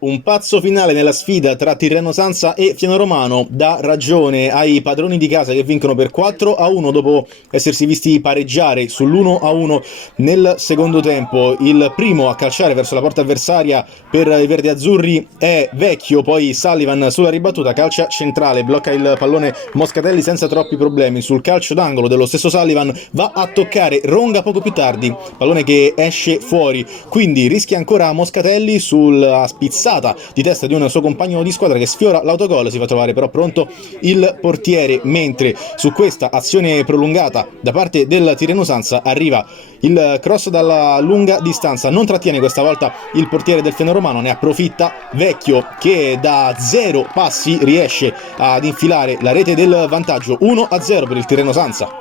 Un pazzo finale nella sfida tra Tirreno Sanza e Fiano Romano dà ragione ai padroni di casa che vincono per 4-1 dopo essersi visti pareggiare sull'1-1 nel secondo tempo. Il primo a calciare verso la porta avversaria per i verdi-azzurri è Vecchio, poi Sullivan sulla ribattuta, calcia centrale, blocca il pallone Moscatelli senza troppi problemi. Sul calcio d'angolo dello stesso Sullivan va a toccare Ronga poco più tardi, pallone che esce fuori, quindi rischia ancora Moscatelli sulla spizzata di testa di un suo compagno di squadra che sfiora l'autogol. Si fa trovare però pronto il portiere, mentre su questa azione prolungata da parte del Tirreno Sanza arriva il cross dalla lunga distanza. Non trattiene questa volta il portiere del Fiano Romano, ne approfitta Vecchio che da 0 passi riesce ad infilare la rete del vantaggio. 1-0 per il Tirreno Sanza.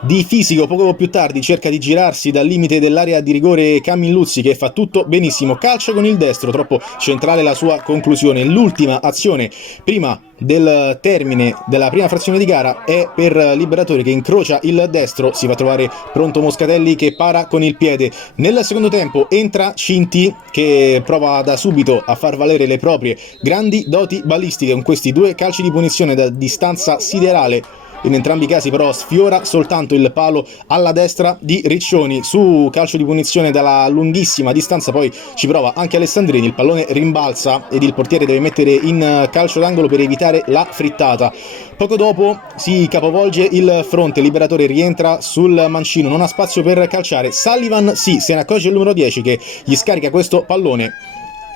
Di fisico poco più tardi cerca di girarsi dal limite dell'area di rigore Camilluzzi, che fa tutto benissimo, calcia con il destro, troppo centrale la sua conclusione. L'ultima azione prima del termine della prima frazione di gara è per Liberatore che incrocia il destro, si va a trovare pronto Moscatelli che para con il piede. Nel secondo tempo entra Cinti che prova da subito a far valere le proprie grandi doti balistiche con questi due calci di punizione da distanza siderale. In entrambi i casi però sfiora soltanto il palo alla destra di Riccioni. Su calcio di punizione dalla lunghissima distanza poi ci prova anche Alessandrini, il pallone rimbalza ed il portiere deve mettere in calcio d'angolo per evitare la frittata. Poco dopo si capovolge il fronte, Liberatore rientra sul mancino, non ha spazio per calciare. Sullivan sì, se ne accorge il numero 10 che gli scarica questo pallone.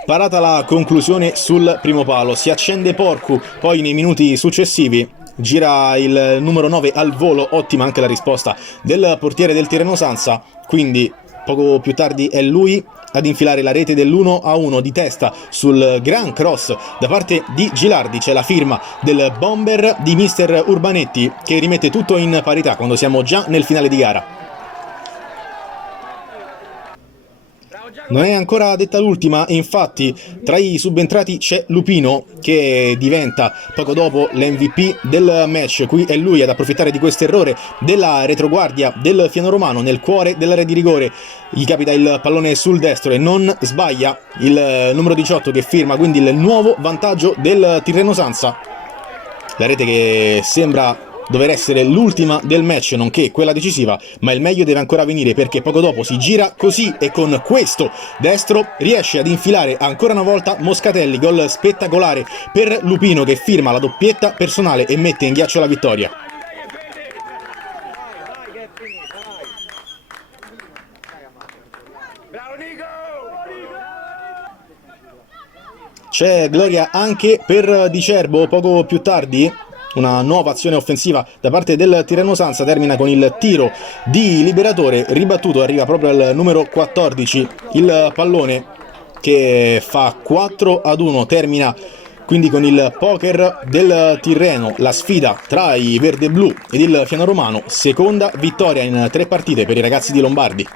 Parata la conclusione sul primo palo, si accende Porcu, poi nei minuti successivi gira il numero 9 al volo, ottima anche la risposta del portiere del Tirreno Sanza, quindi poco più tardi è lui ad infilare la rete dell'1-1 di testa sul gran cross da parte di Gilardi. C'è la firma del bomber di mister Urbanetti che rimette tutto in parità quando siamo già nel finale di gara. Non è ancora detta l'ultima, infatti tra i subentrati c'è Lupino che diventa poco dopo l'MVP del match. Qui è lui ad approfittare di questo errore della retroguardia del Fiano Romano nel cuore dell'area di rigore. Gli capita il pallone sul destro e non sbaglia il numero 18 che firma quindi il nuovo vantaggio del Tirreno Sanza. La rete che sembra dover essere l'ultima del match, nonché quella decisiva, ma il meglio deve ancora venire perché poco dopo si gira così e con questo destro riesce ad infilare ancora una volta Moscatelli. Gol spettacolare per Lupino che firma la doppietta personale e mette in ghiaccio la vittoria. C'è gloria anche per Di Cerbo poco più tardi. Una nuova azione offensiva da parte del Tirreno Sanza termina con il tiro di Liberatore, ribattuto, arriva proprio al numero 14, il pallone che fa 4-1, termina quindi con il poker del Tirreno, la sfida tra i verde-blu ed il Fiano Romano, seconda vittoria in 3 partite per i ragazzi di Lombardi.